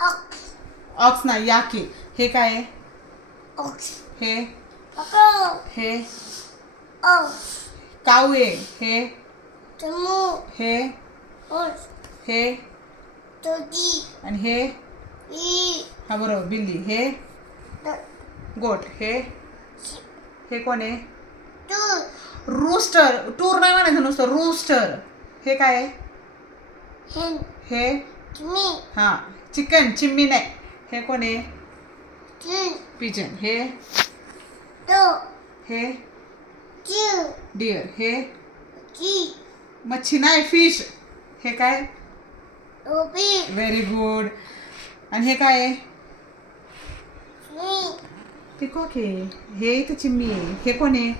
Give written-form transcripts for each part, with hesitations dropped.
Ox नाही याकी. हे काय आहे? हे हे काऊ आहे. हे हे हे आणि हे हा बरोबर बिल्ली. हे गोट. हे कोण आहे? रूस्टर. टूर नाही म्हणायचं नुसतं रूस्टर. हे काय आहे? हे हा चिकन. चिमणी नाही. हे कोण आहे? पिजन. हे डिअर. हे मच्छी नाही फिश. हे काय? Very good. आणि हे काय आहे? पिकॉक आहे. हे इथं चिमणी आहे. हे कोण आहे?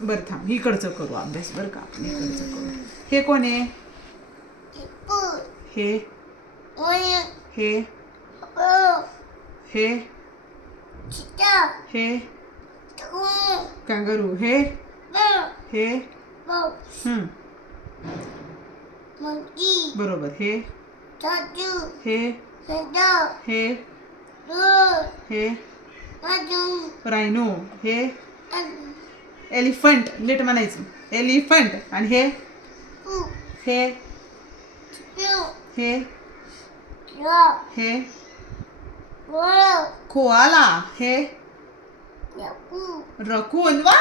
बरं थांब इकडचं करू अभ्यास बरं का आपण इकडचं करू. हे कोण आहे? हे हे हे हे कंगारू. हे बरोबर. हे हे रायनो. हे एलिफंट. नीट म्हणायचं एलिफंट. आणि हे हे कोआला. हे रकून. वा